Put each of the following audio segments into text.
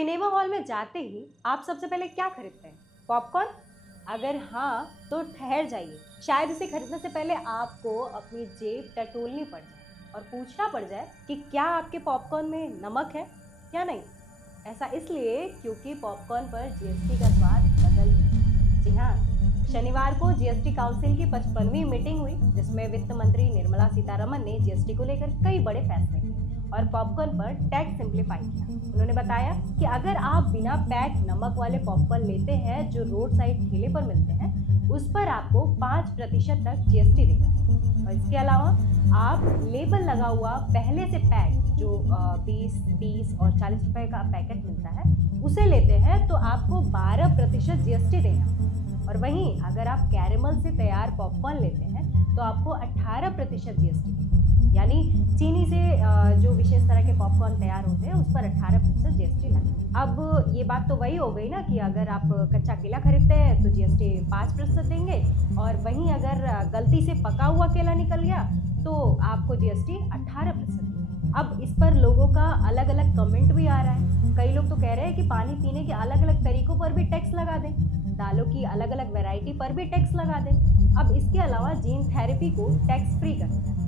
Cinema hall में जाते ही आप सबसे पहले क्या खरीदते हैं? पॉपकॉर्न? अगर हाँ तो ठहर जाइए, शायद इसे खरीदने से पहले आपको अपनी जेब टटोलनी पड़ जाए और पूछना पड़ जाए कि क्या आपके पॉपकॉर्न में नमक है या नहीं। ऐसा इसलिए क्योंकि पॉपकॉर्न पर जीएसटी का स्वाद बदल। जी हाँ, शनिवार को जीएसटी काउंसिल की 55वीं मीटिंग हुई, जिसमें वित्त मंत्री निर्मला सीतारमण ने जीएसटी को लेकर कई बड़े फैसले किए और पॉपकॉर्न पर टैक्स सिंप्लीफाई किया। उन्होंने बताया कि अगर आप बिना पैक नमक वाले पॉपकॉर्न लेते हैं जो रोड साइड ठेले पर मिलते हैं, उस पर आपको 5% तक जीएसटी देगा। और इसके अलावा आप लेबल लगा हुआ पहले से पैक जो 20, 30 और 40 रुपए का पैकेट मिलता है उसे लेते हैं तो आपको 12% जीएसटी देना। और वहीं अगर आप कैरेमल से तैयार पॉपकॉर्न लेते हैं तो आपको 18% जीएसटी देना। यानी चीनी से जो विशेष तरह के पॉपकॉर्न तैयार होते हैं उस पर 18% जीएसटी लगता है। अब ये बात तो वही हो गई ना कि अगर आप कच्चा केला खरीदते हैं तो जीएसटी 5% देंगे और वहीं अगर गलती से पका हुआ केला निकल गया तो आपको जीएसटी 18% देगा। अब इस पर लोगों का अलग अलग कमेंट भी आ रहा है। कई लोग तो कह रहे हैं कि पानी पीने के अलग अलग तरीकों पर भी टैक्स लगा दें, दालों की अलग अलग वैरायटी पर भी टैक्स लगा दें। अब इसके अलावा जीन थेरेपी को टैक्स फ्री कर दिया है।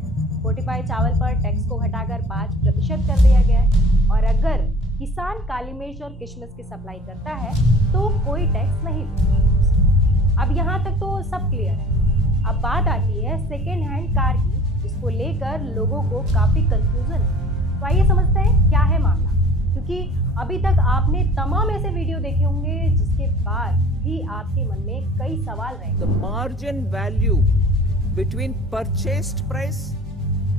फोर्टिफाइड चावल पर टैक्स को घटाकर 5% कर दिया गया है। और अगर किसान काली मिर्च और किशमिश की सप्लाई करता है तो कोई टैक्स नहीं देगा। अब यहाँ तक तो सब क्लियर है। अब बात आती है सेकेंड हैंड कार की, जिसको लेकर लोगों को काफी कंफ्यूजन है। तो आइए समझते हैं क्या है मामला, क्योंकि अभी तक आपने तमाम ऐसे वीडियो देखे होंगे जिसके बाद भी आपके मन में कई सवाल रहे। The margin value between purchased price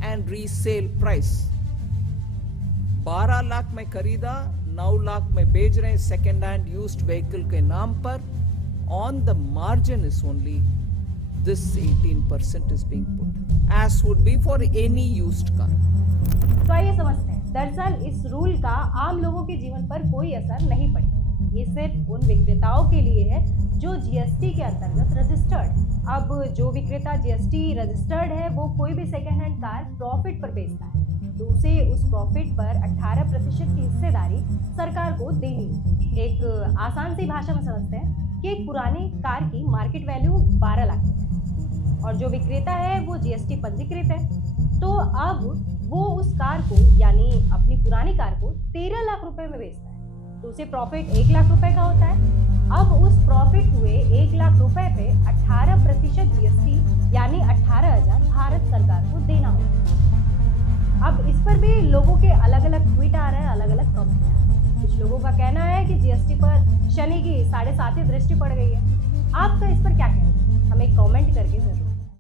and resale price 12 lakh में खरीदा, 9 लाख में बेच रहे हैं सेकेंड हैंड यूज्ड व्हीकल के नाम पर। On the margin is only this 18% is being put, as would be for any used car. तो आइए समझते हैं। दरअसल इस रूल का आम लोगों के जीवन पर कोई असर नहीं पड़ेगा। ये सिर्फ उन विक्रेताओं के लिए है जो जीएसटी के अंतर्गत रजिस्टर्ड। अब जो विक्रेता जीएसटी रजिस्टर्ड है वो कोई भी सेकेंड हैंड कार प्रॉफिट पर बेचता है तो उसे उस प्रॉफिट पर 18% की हिस्सेदारी सरकार को देनी है। एक आसान सी भाषा में समझते हैं कि एक पुरानी कार की मार्केट वैल्यू 12 लाख रुपए है और जो विक्रेता है वो जीएसटी पंजीकृत है, तो अब वो उस कार को यानी अपनी पुरानी कार को 13 लाख रुपए में बेचता है तो उसे प्रॉफिट 1 लाख रुपए का होता है। अब उस प्रॉफिट हुए 1 लाख रुपए पे 18% जीएसटी यानी 18,000 भारत सरकार को देना होगा। अब इस पर भी लोगों के अलग अलग ट्वीट आ रहे हैं, अलग अलग कमेंट आ रहे हैं। कुछ लोगों का कहना है कि जीएसटी पर शनि की 7.5 दृष्टि पड़ गई है। आपका इस पर क्या कहना है?